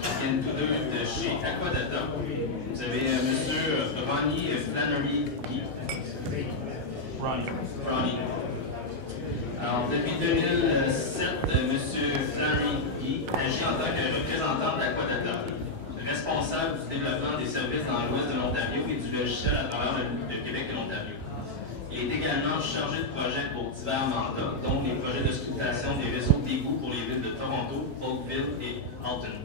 qui viennent tous deux de chez Aquadata. Vous avez M. Ronnie Flannery Guy. Ronnie. Alors, depuis 2007, M. Flannery Guy agit en tant que représentant d'Aquadata, responsable du développement des services dans l'ouest de l'Ontario et du logiciel à travers le Québec et l'Ontario. Il est également chargé de projets pour divers mandats, dont les projets de scrutation des réseaux d'égouts pour les villes de Toronto, Oakville et Alton,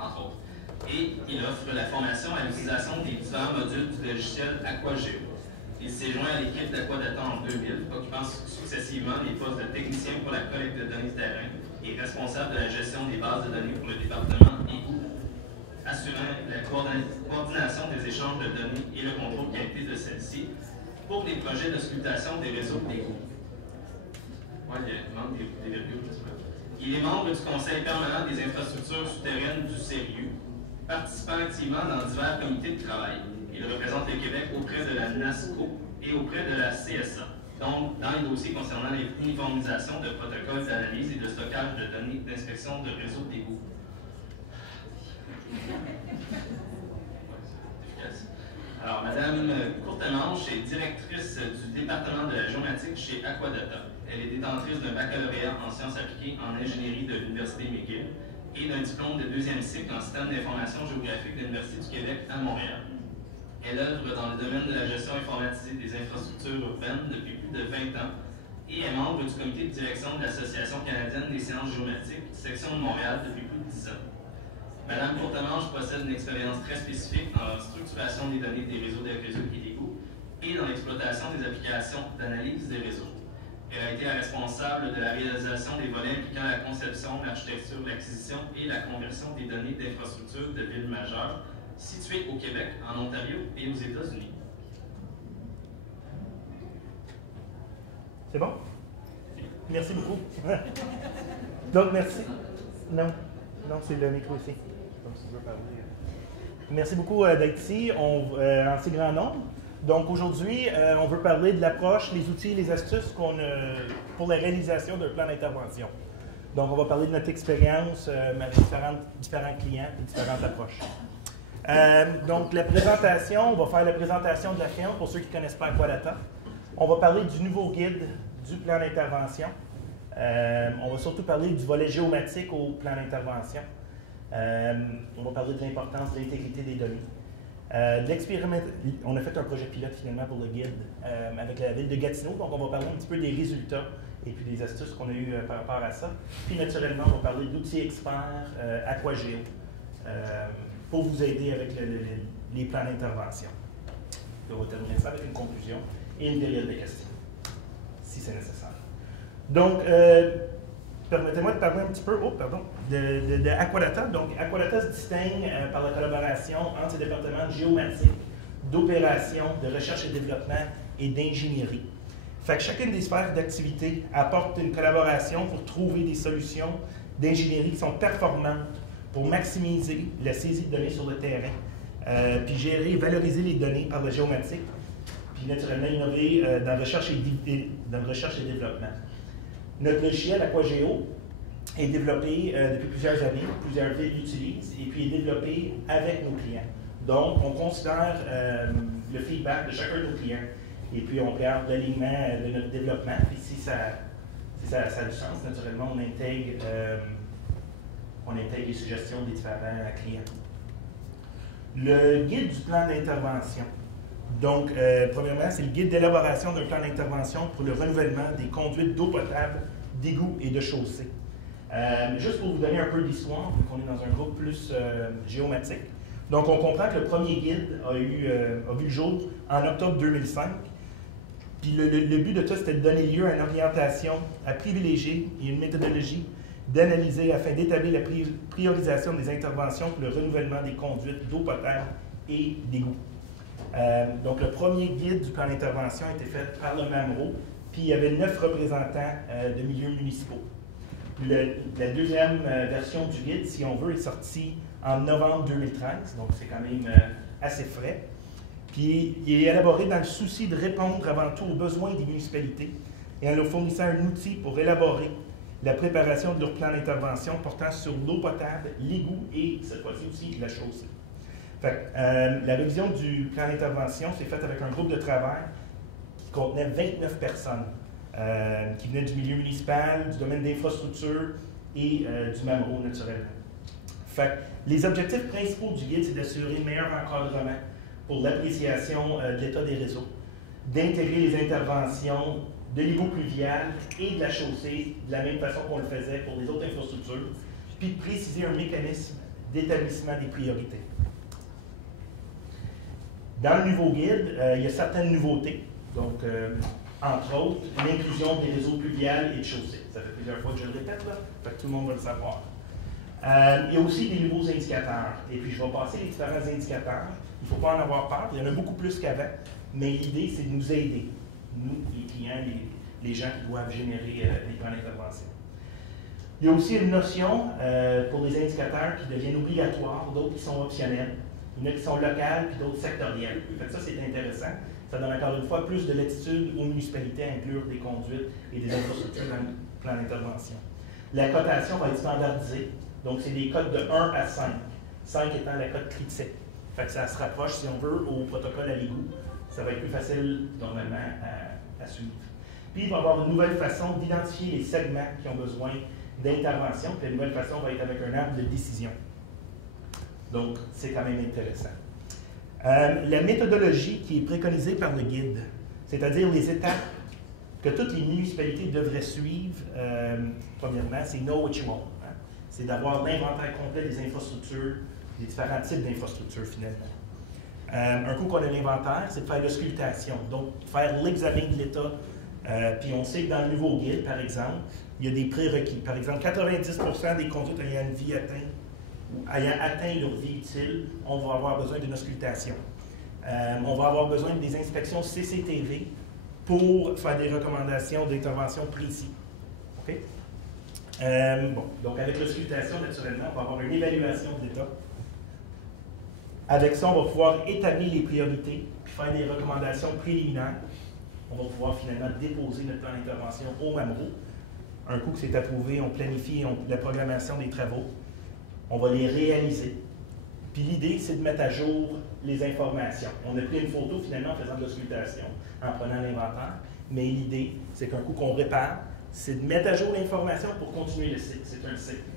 entre autres. Et il offre la formation à l'utilisation des divers modules du logiciel AquaGeo. Il s'est joint à l'équipe d'Aquadata en 2000, occupant successivement les postes de technicien pour la collecte de données de terrain et responsable de la gestion des bases de données pour le département égouts, assurant la coordination des échanges de données et le contrôle qualité de celles-ci pour les projets de scrutation des réseaux d'égouts. Ouais, il manque des virgules, je sais pas. Il est membre du Conseil permanent des infrastructures souterraines du CERIU, participant activement dans divers comités de travail. Il représente le Québec auprès de la NASCO et auprès de la CSA, donc dans les dossiers concernant l'uniformisation de protocoles d'analyse et de stockage de données d'inspection de réseaux d'égouts. Alors, Mme Courtemanche est directrice du département de la géomatique chez Aquadata. Elle est détentrice d'un baccalauréat en sciences appliquées en ingénierie de l'Université McGill et d'un diplôme de deuxième cycle en système d'information géographique de l'Université du Québec à Montréal. Elle œuvre dans le domaine de la gestion informatisée des infrastructures urbaines depuis plus de 20 ans et est membre du comité de direction de l'Association canadienne des sciences géomatiques, section de Montréal, depuis plus de 10 ans. Mme Courtemanche possède une expérience très spécifique dans la structuration des données des réseaux d'aqueducs et d'égouts et dans l'exploitation des applications d'analyse des réseaux. Elle a été responsable de la réalisation des volets impliquant la conception, l'architecture, l'acquisition et la conversion des données d'infrastructures de villes majeures situées au Québec, en Ontario et aux États-Unis. C'est bon? Merci beaucoup. Donc, merci. Non, c'est le micro ici. Merci beaucoup d'être ici en si grand nombre. Donc aujourd'hui, on veut parler de l'approche, les outils, les astuces qu'on a pour la réalisation d'un plan d'intervention. Donc on va parler de notre expérience avec différents clients et différentes approches. Donc la présentation, on va faire la présentation de la firme pour ceux qui ne connaissent pas Aquadata. On va parler du nouveau guide du plan d'intervention. On va surtout parler du volet géomatique au plan d'intervention. On va parler de l'importance de l'intégrité des données. On a fait un projet pilote finalement pour le guide avec la ville de Gatineau, donc on va parler un petit peu des résultats et puis des astuces qu'on a eues par rapport à ça. Puis naturellement, on va parler d'outils experts AquaGeo pour vous aider avec les plans d'intervention. On va terminer ça avec une conclusion et une période de questions, si c'est nécessaire. Donc, permettez-moi de parler un petit peu de Aquadata. Donc, Aquadata se distingue par la collaboration entre ses départements de géomatique, d'opération, de recherche et développement et d'ingénierie. Fait que chacune des sphères d'activité apporte une collaboration pour trouver des solutions d'ingénierie qui sont performantes pour maximiser la saisie de données sur le terrain, puis gérer et valoriser les données par la géomatique, puis naturellement innover dans la recherche et développement. Notre logiciel AquaGeo est développé depuis plusieurs années, plusieurs villes l'utilisent, et puis est développé avec nos clients. Donc, on considère le feedback de chacun de nos clients, et puis on regarde l'alignement de notre développement, puis si ça a du sens, naturellement, on intègre les suggestions des différents clients. Le guide du plan d'intervention. Donc, premièrement, c'est le guide d'élaboration d'un plan d'intervention pour le renouvellement des conduites d'eau potable, d'égouts et de chaussées. Juste pour vous donner un peu d'histoire, vu qu'on est dans un groupe plus géomatique. Donc, on comprend que le premier guide a vu le jour en octobre 2005. Puis le but de ça, c'était de donner lieu à une orientation à privilégier et une méthodologie d'analyser afin d'établir la priorisation des interventions pour le renouvellement des conduites d'eau potable et d'égouts. Donc, le premier guide du plan d'intervention a été fait par le MAMRO, puis il y avait 9 représentants de milieux municipaux. La deuxième version du guide, si on veut, est sortie en novembre 2013, donc c'est quand même assez frais. Puis, il est élaboré dans le souci de répondre avant tout aux besoins des municipalités et en leur fournissant un outil pour élaborer la préparation de leur plan d'intervention portant sur l'eau potable, l'égout et, cette fois-ci aussi, la chaussée. Fait, la révision du plan d'intervention s'est faite avec un groupe de travail qui contenait 29 personnes qui venaient du milieu municipal, du domaine d'infrastructure et du MAMRO, naturellement. Fait, les objectifs principaux du guide, c'est d'assurer un meilleur encadrement pour l'appréciation de l'état des réseaux, d'intégrer les interventions de l'égout pluvial et de la chaussée de la même façon qu'on le faisait pour les autres infrastructures, puis de préciser un mécanisme d'établissement des priorités. Dans le nouveau guide, il y a certaines nouveautés, donc entre autres, l'inclusion des réseaux pluviales et de chaussées. Ça fait plusieurs fois que je le répète, là, fait que tout le monde va le savoir. Il y a aussi des nouveaux indicateurs, et puis je vais passer les différents indicateurs. Il ne faut pas en avoir peur, il y en a beaucoup plus qu'avant, mais l'idée, c'est de nous aider, nous, les clients, les gens qui doivent générer les plans d'intervention. Il y a aussi une notion pour les indicateurs qui deviennent obligatoires, d'autres qui sont optionnels. Il y en a qui sont locales, puis d'autres sectorielles. Fait que ça, c'est intéressant. Ça donne encore une fois plus de latitude aux municipalités à inclure des conduites et des infrastructures dans le plan d'intervention. La cotation va être standardisée. Donc, c'est des codes de 1 à 5. 5 étant la cote critique. Fait que ça se rapproche, si on veut, au protocole à l'égout. Ça va être plus facile, normalement, à suivre. Puis, il va y avoir une nouvelle façon d'identifier les segments qui ont besoin d'intervention. Puis, la nouvelle façon va être avec un arbre de décision. Donc, c'est quand même intéressant. La méthodologie qui est préconisée par le guide, c'est-à-dire les étapes que toutes les municipalités devraient suivre, premièrement, c'est Know What You Want. Hein? C'est d'avoir l'inventaire complet des infrastructures, des différents types d'infrastructures, finalement. Un coup qu'on a l'inventaire, c'est de faire l'auscultation, donc faire l'examen de l'État. Puis on sait que dans le nouveau guide, par exemple, il y a des prérequis. Par exemple, 90% des conduites ayant une vie atteinte ou ayant atteint leur vie utile, on va avoir besoin d'une auscultation. On va avoir besoin des inspections CCTV pour faire des recommandations d'intervention précises. OK? Bon, donc avec l'auscultation, naturellement, on va avoir une évaluation de l'État. Avec ça, on va pouvoir établir les priorités, puis faire des recommandations préliminaires. On va pouvoir finalement déposer notre plan d'intervention au MAMRO. Un coup que c'est approuvé, on planifie la programmation des travaux. On va les réaliser. Puis l'idée, c'est de mettre à jour les informations. On a pris une photo finalement en faisant de l'auscultation, en prenant l'inventaire. Mais l'idée, c'est qu'un coup qu'on répare, c'est de mettre à jour l'information pour continuer le cycle. C'est un cycle.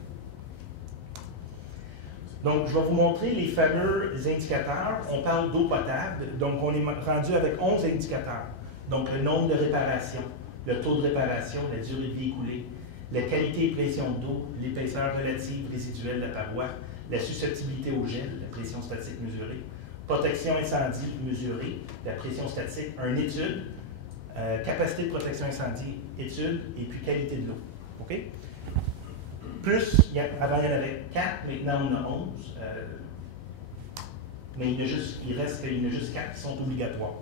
Donc, je vais vous montrer les fameux indicateurs. On parle d'eau potable. Donc, on est rendu avec 11 indicateurs. Donc, le nombre de réparations, le taux de réparation, la durée de vie écoulée, la qualité et pression d'eau, l'épaisseur relative résiduelle de la paroi, la susceptibilité au gel, la pression statique mesurée, protection incendie mesurée, la pression statique, une étude, capacité de protection incendie, étude, et puis qualité de l'eau. OK? Plus, avant il y en avait 4, maintenant on a 11. Mais il y en a juste 4 qui sont obligatoires.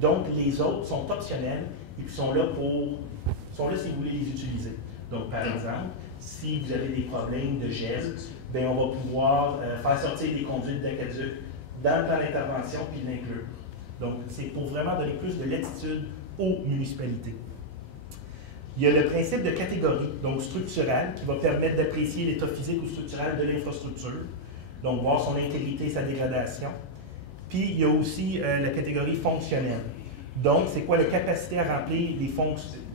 Donc, les autres sont optionnels et puis sont là si vous voulez les utiliser. Donc, par exemple, si vous avez des problèmes de gel, bien, on va pouvoir faire sortir des conduites d'aqueduc dans le plan d'intervention puis l'inclure. Donc, c'est pour vraiment donner plus de latitude aux municipalités. Il y a le principe de catégorie, donc structurale, qui va permettre d'apprécier l'état physique ou structural de l'infrastructure, donc voir son intégrité et sa dégradation. Puis, il y a aussi la catégorie fonctionnelle. Donc, c'est quoi la capacité à remplir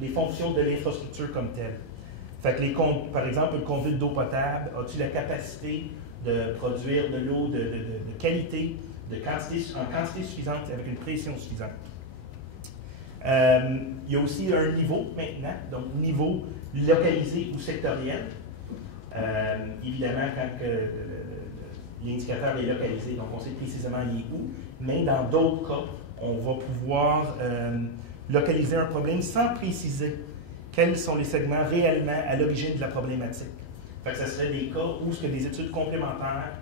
les fonctions de l'infrastructure comme telle. Fait que par exemple, une conduite d'eau potable, as-tu la capacité de produire de l'eau de qualité, en quantité suffisante, avec une pression suffisante? Il y a aussi un niveau maintenant, donc niveau localisé ou sectoriel. Évidemment, quand l'indicateur est localisé, donc on sait précisément il est où, mais dans d'autres cas, on va pouvoir localiser un problème sans préciser quels sont les segments réellement à l'origine de la problématique. Fait que ce serait des cas où des études complémentaires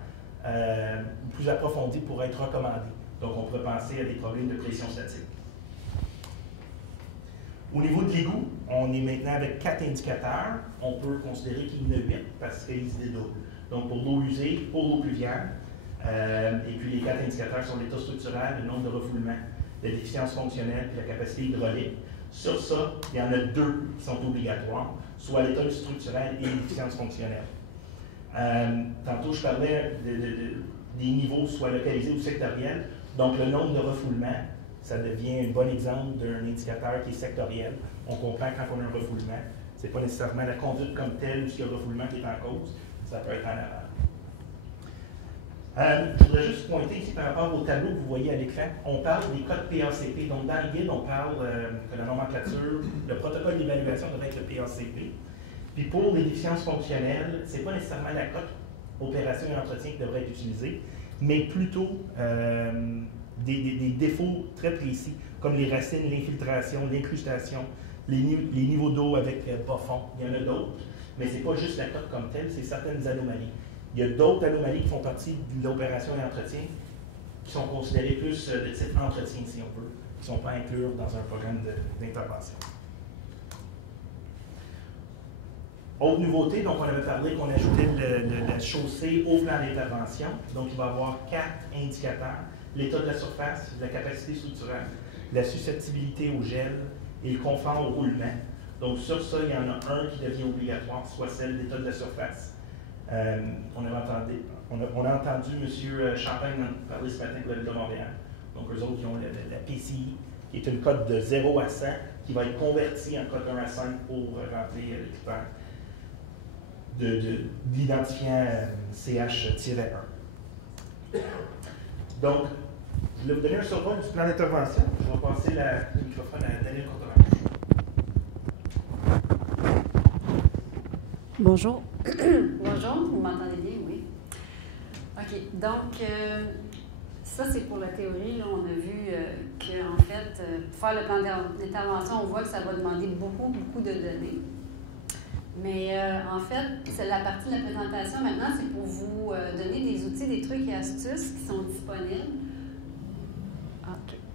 plus approfondies pourraient être recommandées. Donc, on pourrait penser à des problèmes de pression statique. Au niveau de l'égout, on est maintenant avec 4 indicateurs. On peut considérer qu'il y en a 8 parce qu'ils se dédoublent. Donc, pour l'eau usée, pour l'eau pluviale, et puis les 4 indicateurs sont l'état structural, le nombre de refoulements, la déficience fonctionnelle et la capacité hydraulique. Sur ça, il y en a deux qui sont obligatoires, soit l'étude structurelle et l'efficience fonctionnelle. Tantôt, je parlais des niveaux, soit localisés ou sectoriels. Donc, le nombre de refoulements, ça devient un bon exemple d'un indicateur qui est sectoriel. On comprend quand on a un refoulement. Ce n'est pas nécessairement la conduite comme telle ou s'il y a un refoulement qui est en cause. Ça peut être en avant. Je voudrais juste pointer ici par rapport au tableau que vous voyez à l'écran, on parle des codes PACP. Donc, dans le guide, on parle que la nomenclature, le protocole d'évaluation devrait être le PACP. Puis pour les déficiences fonctionnelles, ce n'est pas nécessairement la cote opération et entretien qui devrait être utilisée, mais plutôt des défauts très précis, comme les racines, l'infiltration, l'incrustation, les niveaux d'eau avec bas fond. Il y en a d'autres, mais ce n'est pas juste la cote comme telle, c'est certaines anomalies. Il y a d'autres anomalies qui font partie de l'opération et entretien, qui sont considérées plus de type entretien, si on veut, qui ne sont pas inclus dans un programme d'intervention. Autre nouveauté, donc on avait parlé qu'on ajoutait la chaussée au plan d'intervention. Donc il va y avoir 4 indicateurs: l'état de la surface, la capacité structurelle, la susceptibilité au gel et le confort au roulement. Donc sur ça, il y en a un qui devient obligatoire, soit celle de l'état de la surface. On a entendu M. Champagne parler ce matin de l'État de Montréal. Donc eux autres qui ont la PCI, qui est une cote de 0 à 100, qui va être convertie en cote 1 à 5 pour remplir les critères de l'identifiant CH-1. Donc, je vais vous donner un survol du plan d'intervention. Je vais passer le microphone à Daniel Courtemanche. Bonjour. Bonjour, vous m'entendez bien, oui. OK, donc, ça c'est pour la théorie. Là, on a vu qu'en fait, pour faire le plan d'intervention, on voit que ça va demander beaucoup de données. Mais en fait, c'est la partie de la présentation maintenant, c'est pour vous donner des outils, des trucs et astuces qui sont disponibles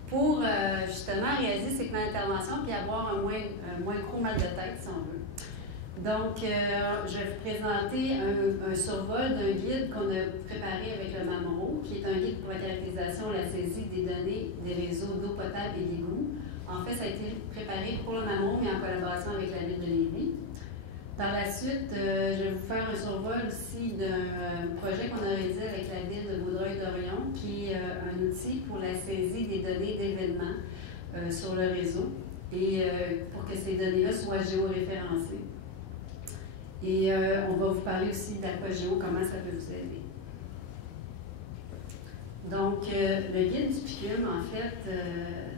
pour justement réaliser ces plans d'intervention puis avoir un moins gros mal de tête, si on veut. Donc, je vais vous présenter un survol d'un guide qu'on a préparé avec le MAMRO, qui est un guide pour la caractérisation et la saisie des données des réseaux d'eau potable et d'égout. En fait, ça a été préparé pour le MAMRO, mais en collaboration avec la Ville de Lévis. Par la suite, je vais vous faire un survol aussi d'un projet qu'on a réalisé avec la Ville de Vaudreuil-Dorion, qui est un outil pour la saisie des données d'événements sur le réseau et pour que ces données-là soient géoréférencées. Et on va vous parler aussi d'Aquageo, comment ça peut vous aider. Donc, le guide du PICUM, en fait,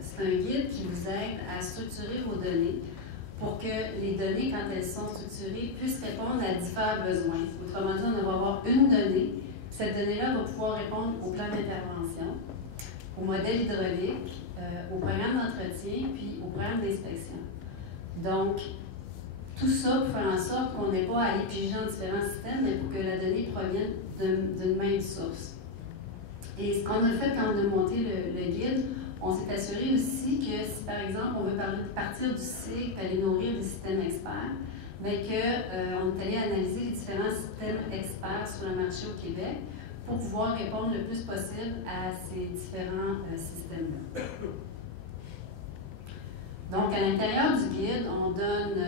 c'est un guide qui vous aide à structurer vos données pour que les données, quand elles sont structurées, puissent répondre à différents besoins. Autrement dit, on va avoir une donnée. Cette donnée-là va pouvoir répondre au plan d'intervention, au modèle hydraulique, au programme d'entretien, puis au programme d'inspection. Donc, tout ça pour faire en sorte qu'on n'ait pas à aller piger dans différents systèmes, mais pour que la donnée provienne d'une même source. Et ce qu'on a fait quand on a monté le guide, on s'est assuré aussi que si, par exemple, on veut partir du SIG et aller nourrir des systèmes experts, bien qu'on est allé analyser les différents systèmes experts sur le marché au Québec pour pouvoir répondre le plus possible à ces différents systèmes-là. Donc, à l'intérieur du guide, on donne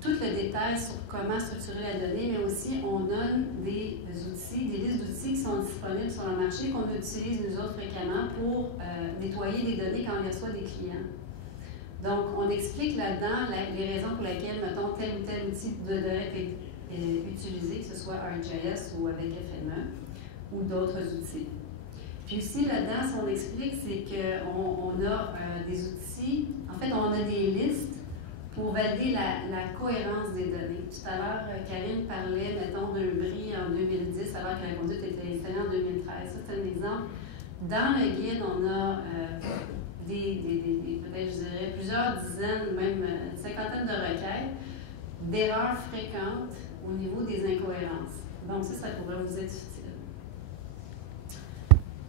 tout le détail sur comment structurer la donnée, mais aussi on donne des outils, des listes d'outils qui sont disponibles sur le marché qu'on utilise nous autres fréquemment pour nettoyer des données quand on reçoit des clients. Donc, on explique là-dedans les raisons pour lesquelles, mettons, tel ou tel outil devrait être utilisé, que ce soit ArcGIS ou avec FME ou d'autres outils. Puis aussi, là-dedans, ce qu'on explique, c'est qu'on a des outils, en fait, on a des listes pour valider la cohérence des données. Tout à l'heure, Karine parlait, mettons, d'un bris en 2010, alors que la conduite était installée en 2013. Ça, c'est un exemple. Dans le guide, on a peut-être, je dirais, plusieurs dizaines, même une cinquantaine de requêtes d'erreurs fréquentes au niveau des incohérences. Donc ça pourrait vous être utile.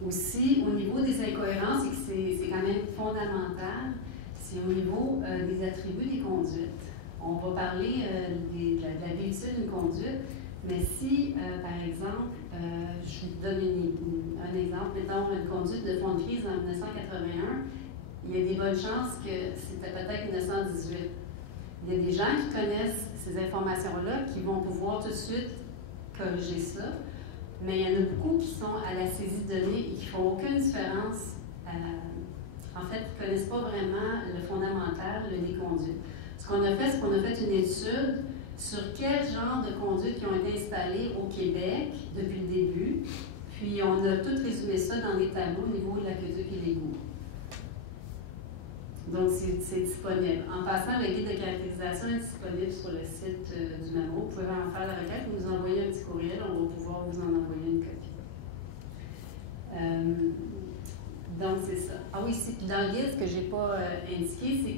Aussi, au niveau des incohérences, et c'est quand même fondamental, c'est au niveau des attributs des conduites. On va parler de la véhicule d'une conduite, mais si, par exemple, je vous donne un exemple, mettons une conduite de fond de crise en 1981, il y a des bonnes chances que c'était peut-être 1918. Il y a des gens qui connaissent ces informations-là, qui vont pouvoir tout de suite corriger ça, mais il y en a beaucoup qui sont à la saisie de données et qui ne font aucune différence. En fait, ils ne connaissent pas vraiment le fondamental, le déconduit. Ce qu'on a fait, c'est qu'on a fait une étude sur quel genre de conduites qui ont été installées au Québec depuis le début, puis on a tout résumé ça dans des tableaux au niveau de l'aqueduc et l'égout. Donc, c'est disponible. En passant, le guide de caractérisation est disponible sur le site du MAMO. Vous pouvez en faire la requête, vous nous envoyez un petit courriel, on va pouvoir vous en envoyer une copie. Donc, c'est ça. Ah oui, puis dans le guide, ce que je n'ai pas indiqué, c'est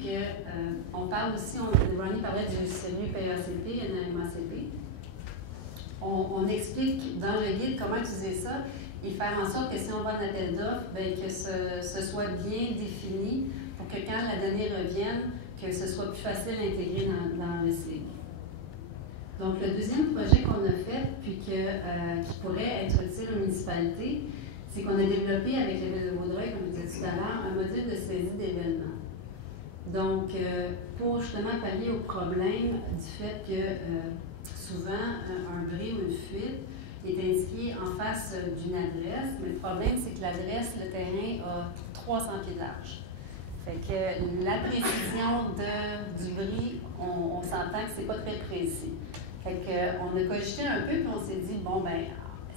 qu'on parle aussi, Ronnie parlait du CNU PACP, NMACP. On explique dans le guide comment utiliser ça et faire en sorte que si on va en appel d'offres, que ce soit bien défini pour que quand la donnée revienne, que ce soit plus facile à intégrer dans le SIG. Donc, le deuxième projet qu'on a fait, puis qui pourrait être utile aux municipalités, c'est qu'on a développé avec la Ville de Vaudreuil, comme je disais tout à l'heure, un module de saisie d'événements. Donc, pour justement pallier au problème du fait que souvent, un bris ou une fuite est indiqué en face d'une adresse, mais le problème, c'est que l'adresse, le terrain a 300 pieds de large. Fait que la précision du bris, on s'entend que c'est pas très précis. Fait qu'on a cogité un peu, puis on s'est dit, bon,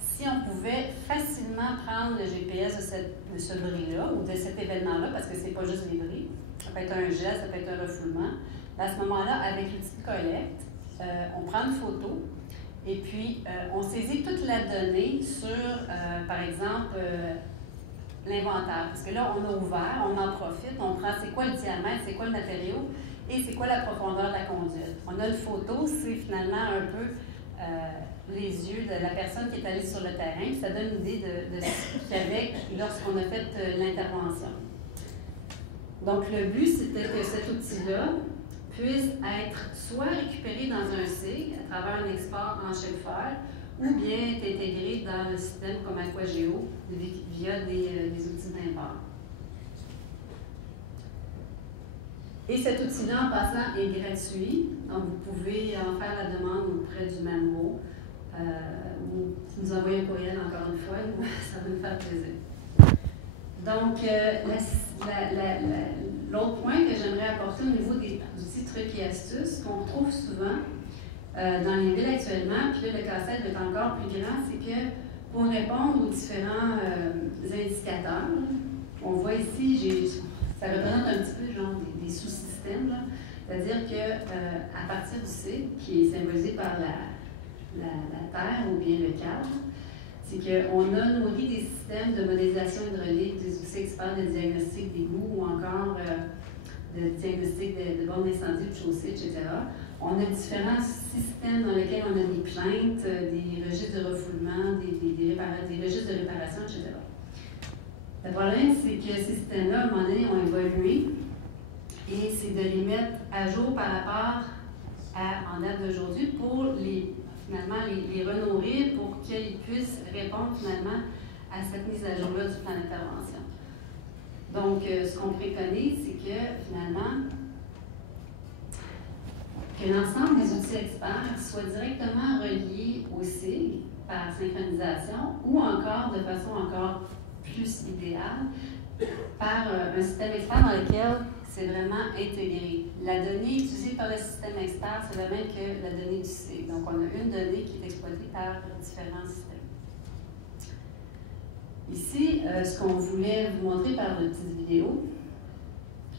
si on pouvait facilement prendre le GPS de ce bris-là ou de cet événement-là, parce que c'est pas juste les bris, ça peut être un geste, ça peut être un refoulement, à ce moment-là, avec l'outil de collecte, on prend une photo et puis on saisit toute la donnée sur, par exemple, l'inventaire. Parce que là, on a ouvert, on en profite, on prend c'est quoi le diamètre, c'est quoi le matériau et c'est quoi la profondeur de la conduite. On a une photo, c'est finalement un peu les yeux de la personne qui est allée sur le terrain, puis ça donne une idée de ce qu'il y avait lorsqu'on a fait l'intervention. Donc, le but, c'était que cet outil-là puisse être soit récupéré dans un SIG à travers un export en chèque-fer, ou bien être intégré dans le système comme Aquageo via des outils d'import. Et cet outil-là, en passant, est gratuit. Donc, vous pouvez en faire la demande auprès du MAMO ou nous envoyer un courriel encore une fois, ça va nous faire plaisir. Donc, l'autre point que j'aimerais apporter au niveau des outils, trucs et astuces qu'on retrouve souvent dans les villes actuellement, puis là, le casse-tête est encore plus grand, c'est que pour répondre aux différents indicateurs, on voit ici, ça représente un petit peu genre des sous-systèmes, c'est-à-dire qu'à partir du C, qui est symbolisé par la terre ou bien le cadre, c'est qu'on a nourri des systèmes de modélisation hydraulique, des outils experts de diagnostic d'égout ou encore de diagnostic de bornes d'incendie, de chaussée, etc. On a différents systèmes dans lesquels on a des plaintes, des registres de refoulement, des registres de réparation, etc. Le problème, c'est que ces systèmes-là, à un moment donné, ont évolué et c'est de les mettre à jour par rapport en date d'aujourd'hui pour finalement les renourrir pour qu'ils puissent répondre finalement à cette mise à jour-là du plan d'intervention. Donc, ce qu'on préconise, c'est que finalement, que l'ensemble des outils experts soient directement reliés au SIG par synchronisation ou encore de façon encore plus idéale par un système expert dans lequel c'est vraiment intégré. La donnée utilisée par le système expert, c'est la même que la donnée du SIG. Donc, on a une donnée qui est exploitée par différents systèmes. Ici, ce qu'on voulait vous montrer par une petite vidéo,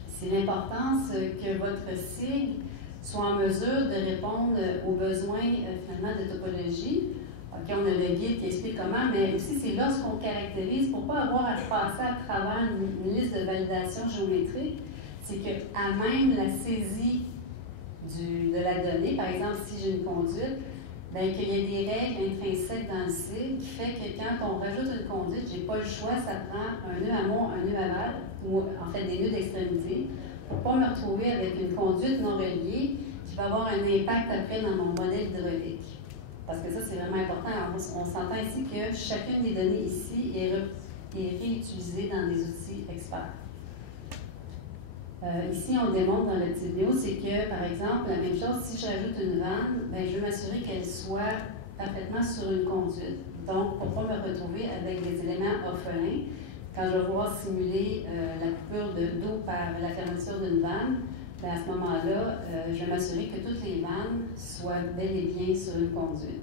c'est l'importance que votre SIG soit en mesure de répondre aux besoins finalement de topologie. OK, on a le guide qui explique comment, mais aussi c'est lorsqu'on caractérise, pour ne pas avoir à passer à travers une liste de validation géométrique, c'est qu'à même la saisie de la donnée, par exemple si j'ai une conduite, bien qu'il y ait des règles intrinsèques dans le SIG qui fait que quand on rajoute une conduite, je n'ai pas le choix, ça prend un nœud amont, un nœud aval, ou en fait des nœuds d'extrémité, pour ne pas me retrouver avec une conduite non reliée qui va avoir un impact après dans mon modèle hydraulique. Parce que ça, c'est vraiment important. On s'entend ici que chacune des données ici est réutilisée dans des outils experts. Ici, on démontre dans la petite vidéo, c'est que, par exemple, la même chose, si je rajoute une vanne, ben, je veux m'assurer qu'elle soit parfaitement sur une conduite. Donc, pour ne pas me retrouver avec des éléments orphelins, quand je vais vouloir simuler la coupure d'eau par la fermeture d'une vanne, ben, à ce moment-là, je vais m'assurer que toutes les vannes soient bel et bien sur une conduite.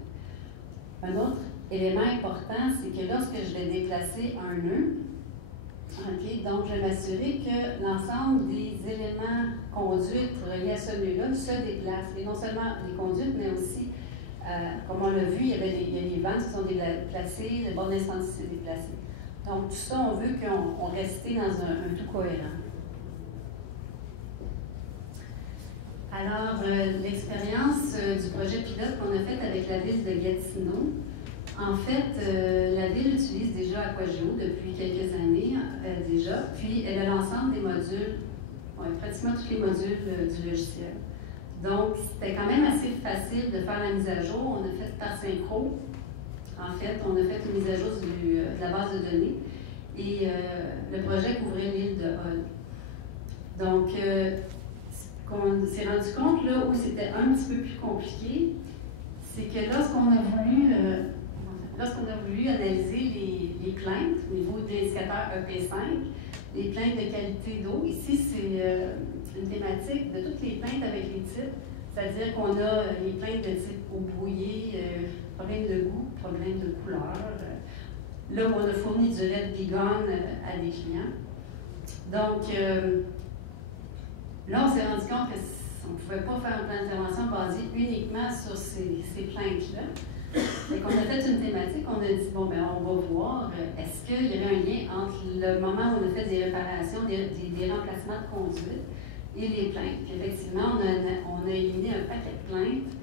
Un autre élément important, c'est que lorsque je vais déplacer un nœud, donc je vais m'assurer que l'ensemble des éléments conduites reliés à ce nœud-là se déplacent. Et non seulement les conduites, mais aussi, comme on l'a vu, il y a les vannes qui sont déplacées, le bord d'incendie s'est déplacé. Donc tout ça, on veut qu'on reste dans un tout cohérent. Alors, l'expérience du projet pilote qu'on a fait avec la ville de Gatineau, en fait, la ville utilise déjà Aquageo depuis quelques années déjà, puis elle a l'ensemble des modules, pratiquement tous les modules du logiciel. Donc, c'était quand même assez facile de faire la mise à jour. On a fait par synchro. En fait, on a fait une mise à jour de la base de données et le projet couvrait l'île de Hull. Donc, qu'on s'est rendu compte là où c'était un petit peu plus compliqué, c'est que lorsqu'on a voulu analyser les plaintes au niveau de l'indicateur EP5, les plaintes de qualité d'eau, ici c'est une thématique de toutes les plaintes avec les types, c'est-à-dire qu'on a les plaintes de type eau brouillée, problème de goût, problème de couleur, là où on a fourni du lait de bigone à des clients. Donc, là, on s'est rendu compte qu'on ne pouvait pas faire un plan d'intervention basé uniquement sur ces plaintes-là. Donc, on a fait une thématique, on a dit, bon, ben, on va voir, est-ce qu'il y avait un lien entre le moment où on a fait des réparations, des remplacements de conduite et les plaintes. Puis, effectivement, on a éliminé un paquet de plaintes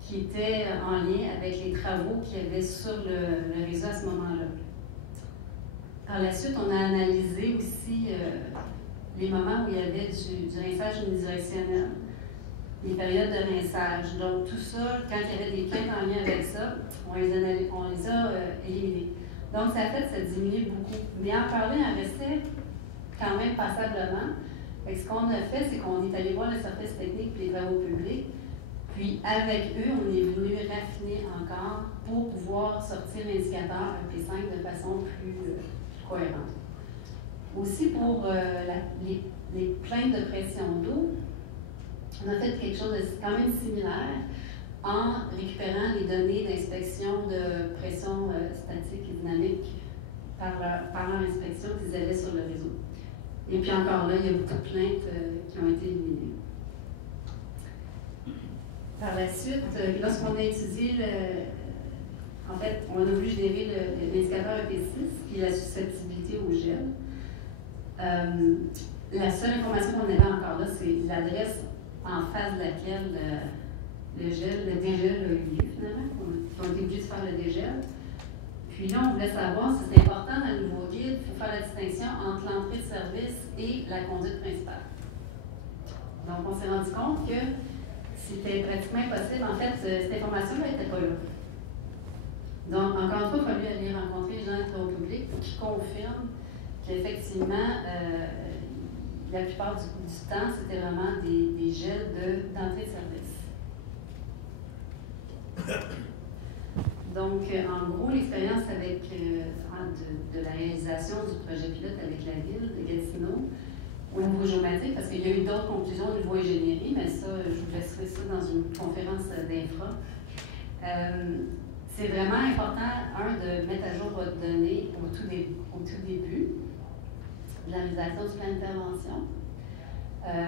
qui étaient en lien avec les travaux qu'il y avait sur le réseau à ce moment-là. Par la suite, on a analysé aussi les moments où il y avait du rinçage unidirectionnel, les périodes de rinçage. Donc, tout ça, quand il y avait des plaintes en lien avec ça, on les a éliminés. Donc, ça a fait que ça diminuait beaucoup. Mais en parler, en restait quand même passablement. Fait que ce qu'on a fait, c'est qu'on est allé voir le service technique et les travaux publics. Puis, avec eux, on est venu raffiner encore pour pouvoir sortir l'indicateur EP5 de façon plus cohérente. Aussi, pour les plaintes de pression d'eau, on a fait quelque chose de quand même similaire en récupérant les données d'inspection de pression statique et dynamique par leur inspection qu'ils avaient sur le réseau. Et puis encore là, il y a beaucoup de plaintes qui ont été éliminées. Par la suite, lorsqu'on a étudié en fait, on a voulu générer l'indicateur EP6, qui est la susceptibilité au gel. La seule information qu'on avait encore là, c'est l'adresse en face de laquelle le dégel a eu lieu, finalement. On a été obligé de faire le dégel. Puis là, on voulait savoir si c'est important dans le nouveau guide, il faut faire la distinction entre l'entrée de service et la conduite principale. Donc, on s'est rendu compte que c'était pratiquement impossible. En fait, cette information-là n'était pas là. Donc, encore une fois, il a fallu aller rencontrer les gens des travaux publics pour qu'ils confirment qu'effectivement, la plupart du temps, c'était vraiment des gels d'entrée de service. Donc, en gros, l'expérience avec de la réalisation du projet pilote avec la ville de Gatineau, au niveau géomatique, parce qu'il y a eu d'autres conclusions au niveau ingénierie, mais ça, je vous laisserai ça dans une conférence d'infra. C'est vraiment important, de mettre à jour votre donnée au tout début de la réalisation du plan d'intervention,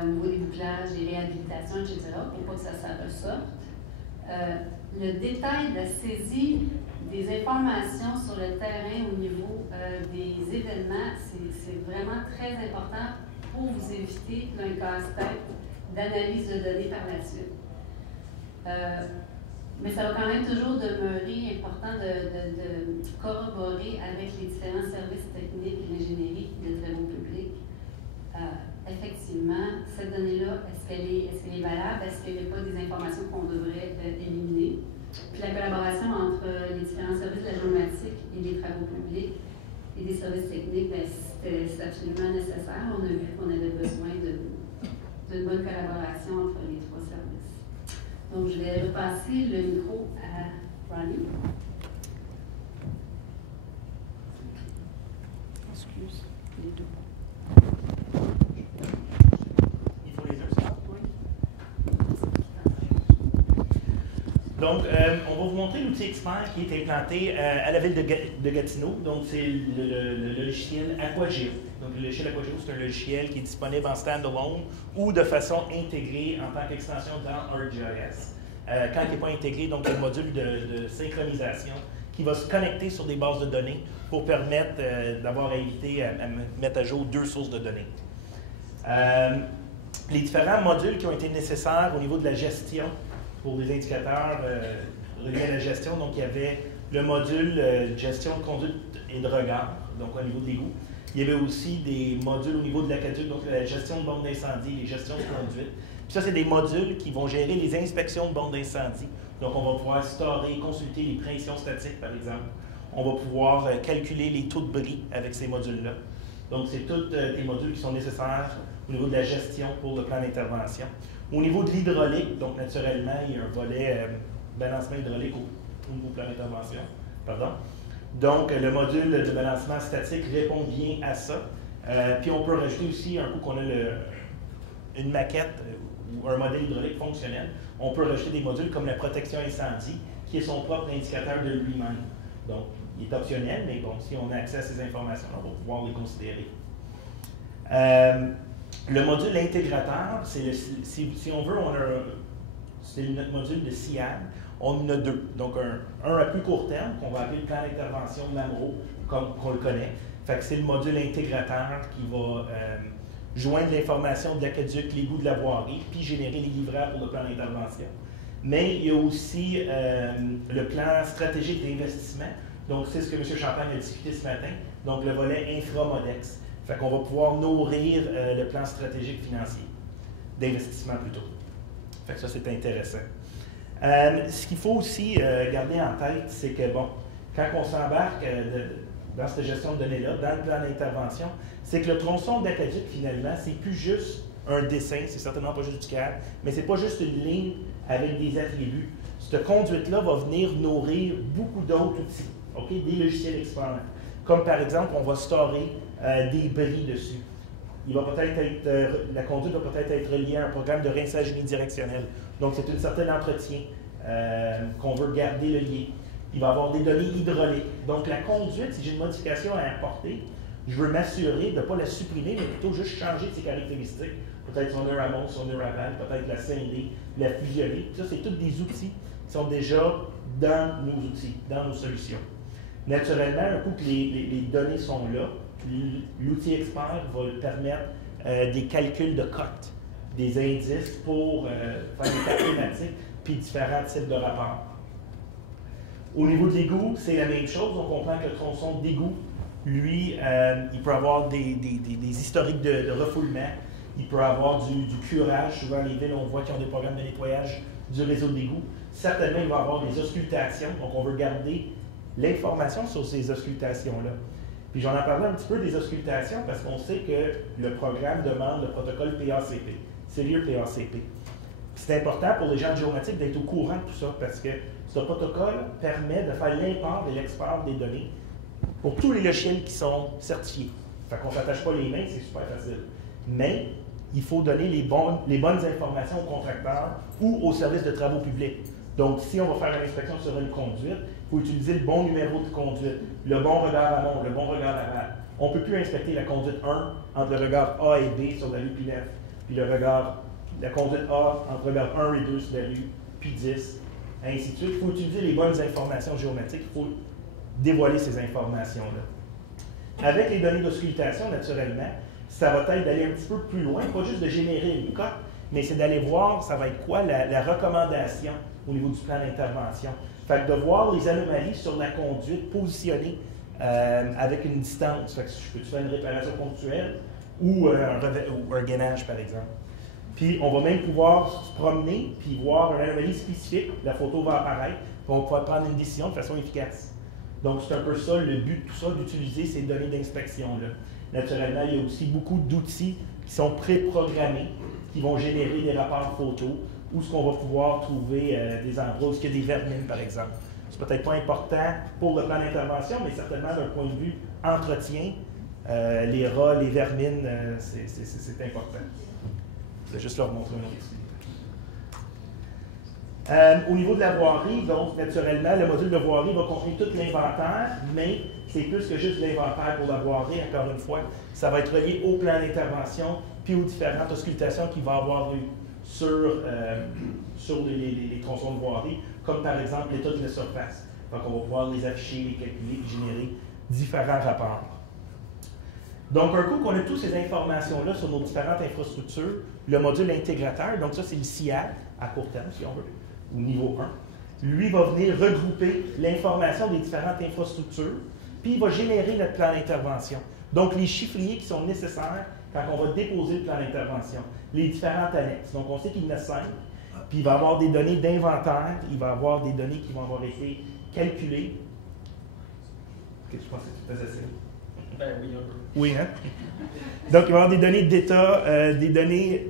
au niveau des bouclages, des réhabilitations, etc., pour pas que ça ressorte. Le détail de la saisie des informations sur le terrain au niveau des événements, c'est vraiment très important pour vous éviter un casse-tête d'analyse de données par la suite. Mais ça va quand même toujours demeurer important de corroborer avec les différents services techniques et l'ingénierie de travaux publics. Effectivement, cette donnée-là, est-ce qu'elle est valable? Est-ce qu'il n'y a pas des informations qu'on devrait éliminer? Puis la collaboration entre les différents services de la géomatique et des travaux publics et des services techniques, c'est absolument nécessaire. On a vu qu'on avait besoin de plus les deux. Il faut les deux, ça? Oui. Donc, on va vous montrer l'outil Expert qui est implanté à la ville de Gatineau. Donc, c'est le logiciel Aquageo. Donc, le logiciel Aquageo, c'est un logiciel qui est disponible en standalone ou de façon intégrée en tant qu'extension dans ArcGIS. Quand il n'est pas intégré, donc, il y a un module de synchronisation qui va se connecter sur des bases de données pour permettre d'avoir à éviter à mettre à jour deux sources de données. Les différents modules qui ont été nécessaires au niveau de la gestion pour les indicateurs reliés à la gestion, donc il y avait le module gestion de conduite et de regard, donc au niveau de l'égout. Il y avait aussi des modules au niveau de l'aqueduc, donc la gestion de bombes d'incendie, les gestions de conduite. Puis ça, c'est des modules qui vont gérer les inspections de bombes d'incendie. Donc, on va pouvoir storer, consulter les pressions statiques, par exemple. On va pouvoir calculer les taux de bris avec ces modules-là. Donc, c'est tous des modules qui sont nécessaires au niveau de la gestion pour le plan d'intervention. Au niveau de l'hydraulique, donc naturellement, il y a un volet balancement hydraulique au niveau plan d'intervention. Pardon. Donc, le module de balancement statique répond bien à ça. Puis, on peut rajouter aussi, un coup qu'on a une maquette ou un modèle hydraulique fonctionnel, on peut rajouter des modules comme la protection incendie, qui est son propre indicateur de lui-même. Donc, il est optionnel, mais bon, si on a accès à ces informations, on va pouvoir les considérer. Le module intégrateur, si on veut, c'est notre module de SIAD. On en a deux. Donc, un à plus court terme, qu'on va appeler le plan d'intervention de l'AMRO, comme on le connaît. Fait que c'est le module intégrateur qui va joindre l'information de l'aqueduc, l'égout de la voirie, puis générer les livrables pour le plan d'intervention. Mais il y a aussi le plan stratégique d'investissement. Donc, c'est ce que M. Champagne a discuté ce matin. Donc, le volet inframodex. Fait qu'on va pouvoir nourrir le plan stratégique financier, d'investissement plutôt. Fait que ça, c'est intéressant. Ce qu'il faut aussi garder en tête, c'est que, bon, quand on s'embarque dans cette gestion de données-là, dans le plan d'intervention, c'est que le tronçon d'aqueduc, finalement, c'est plus juste un dessin, c'est certainement pas juste du CAD, mais c'est pas juste une ligne avec des attributs. Cette conduite-là va venir nourrir beaucoup d'autres outils, okay? Des logiciels experts. Comme par exemple, on va storer des bris dessus. La conduite va peut-être être reliée à un programme de rinçage unidirectionnel. Donc, c'est un certain entretien qu'on veut garder le lien. Il va y avoir des données hydrauliques. Donc, la conduite, si j'ai une modification à apporter, je veux m'assurer de ne pas la supprimer, mais plutôt juste changer ses caractéristiques. Peut-être son heure amont, son heure aval, peut-être la scinder, la fusionner. Ça, c'est tous des outils qui sont déjà dans nos outils, dans nos solutions. Naturellement, un coup que les données sont là, l'outil expert va permettre des calculs de cotes, des indices pour faire des cartes thématiques, puis différents types de rapports. Au niveau de l'égout, c'est la même chose. On comprend que le tronçon d'égout, lui, il peut avoir des historiques de refoulement. Il peut avoir du curage. Souvent, les villes, on voit qu'ils ont des programmes de nettoyage du réseau d'égout. Certainement, il va y avoir des auscultations. Donc, on veut garder l'information sur ces auscultations-là. Puis, j'en ai parlé un petit peu des auscultations parce qu'on sait que le programme demande le protocole PACP, Cellular PACP. C'est important pour les gens de géomatique d'être au courant de tout ça parce que ce protocole permet de faire l'import et l'export des données pour tous les logiciels qui sont certifiés. Fait qu'on ne s'attache pas les mains, c'est super facile. Mais il faut donner les bonnes informations aux contracteurs ou aux services de travaux publics. Donc, si on va faire une inspection sur une conduite, il faut utiliser le bon numéro de conduite, le bon regard amont, le bon regard aval. On ne peut plus inspecter la conduite 1 entre le regard A et B sur la rue P9, puis la conduite A entre le regard 1 et 2 sur la rue P10, ainsi de suite. Il faut utiliser les bonnes informations géomatiques, il faut dévoiler ces informations-là. Avec les données d'auscultation, naturellement, ça va être d'aller un petit peu plus loin, pas juste de générer une cote, mais c'est d'aller voir, ça va être quoi la recommandation au niveau du plan d'intervention. Fait que de voir les anomalies sur la conduite positionnées avec une distance. Fait que je peux faire une réparation ponctuelle ou un gainage, par exemple. Puis on va même pouvoir se promener puis voir une anomalie spécifique. La photo va apparaître, puis on va pouvoir prendre une décision de façon efficace. Donc c'est un peu ça le but de tout ça, d'utiliser ces données d'inspection-là. Naturellement, il y a aussi beaucoup d'outils qui sont préprogrammés, qui vont générer des rapports photos, où ce qu'on va pouvoir trouver des endroits où il y a des vermines, par exemple. C'est peut-être pas important pour le plan d'intervention, mais certainement d'un point de vue entretien, les rats, les vermines, c'est important. Je vais juste leur montrer un autre. Au niveau de la voirie, donc naturellement, le module de voirie va contenir tout l'inventaire, mais c'est plus que juste l'inventaire pour la voirie, encore une fois. Ça va être relié au plan d'intervention puis aux différentes auscultations qu'il va avoir eu sur les tronçons de voirie, comme par exemple l'état de la surface. Donc, on va pouvoir les afficher, les calculer, et générer différents rapports. Donc, un coup qu'on a toutes ces informations-là sur nos différentes infrastructures, le module intégrateur, donc ça c'est le SIAD à court terme, si on veut, au niveau 1, lui va venir regrouper l'information des différentes infrastructures, puis il va générer notre plan d'intervention. Donc, les chiffriers qui sont nécessaires quand on va déposer le plan d'intervention, les différentes annexes. Donc, on sait qu'il y en a 5, puis il va y avoir des données d'inventaire, il va y avoir des données qui vont avoir été calculées. Okay, je pensais que tu faisais ça. Ben oui, un peu. Oui, hein? Donc, il va y avoir des données d'état, des données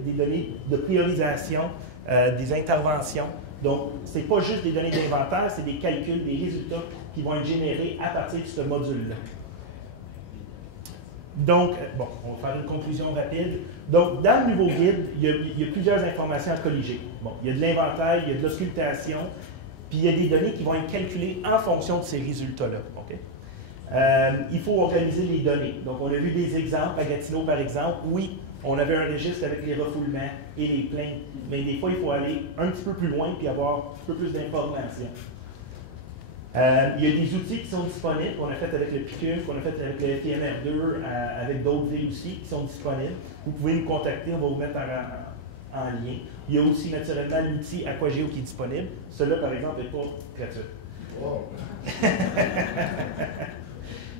de priorisation, des interventions. Donc, ce n'est pas juste des données d'inventaire, c'est des calculs, des résultats qui vont être générés à partir de ce module-là. Donc, bon, on va faire une conclusion rapide. Donc, dans le nouveau guide, il y a plusieurs informations à colliger. Bon, il y a de l'inventaire, il y a de l'auscultation, puis il y a des données qui vont être calculées en fonction de ces résultats-là. Okay? Il faut organiser les données. Donc, on a vu des exemples, à Gatineau par exemple. Oui, on avait un registre avec les refoulements et les plaintes, mais des fois, il faut aller un petit peu plus loin puis avoir un petit peu plus d'informations. Il y a des outils qui sont disponibles, qu'on a fait avec le PICUF, qu'on a fait avec le FTMR2, avec d'autres villes aussi qui sont disponibles. Vous pouvez nous contacter, on va vous mettre en lien. Il y a aussi naturellement l'outil Aquageo qui est disponible. Celui-là, par exemple, n'est pas gratuit. Wow.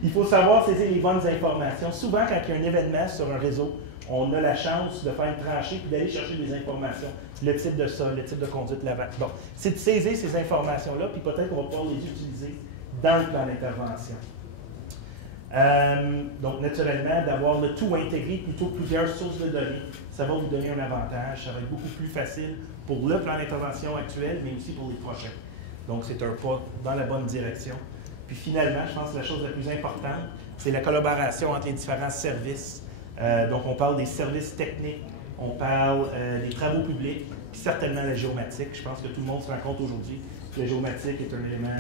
Il faut savoir saisir les bonnes informations. Souvent, quand il y a un événement sur un réseau, on a la chance de faire une tranchée et d'aller chercher des informations. Le type de sol, le type de conduite, l'avant. Bon, c'est de saisir ces informations-là, puis peut-être qu'on va pouvoir les utiliser dans le plan d'intervention. Donc, naturellement, d'avoir le tout intégré plutôt que plusieurs sources de données, ça va vous donner un avantage. Ça va être beaucoup plus facile pour le plan d'intervention actuel, mais aussi pour les prochains. Donc, c'est un pas dans la bonne direction. Puis finalement, je pense que la chose la plus importante, c'est la collaboration entre les différents services. Donc, on parle des services techniques, on parle des travaux publics, puis certainement la géomatique. Je pense que tout le monde se rend compte aujourd'hui que la géomatique est un élément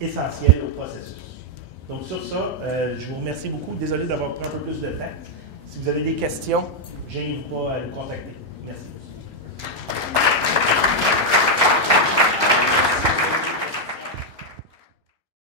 essentiel au processus. Donc, sur ça, je vous remercie beaucoup. Désolé d'avoir pris un peu plus de temps. Si vous avez des questions, je n'hésite pas à nous contacter. Merci.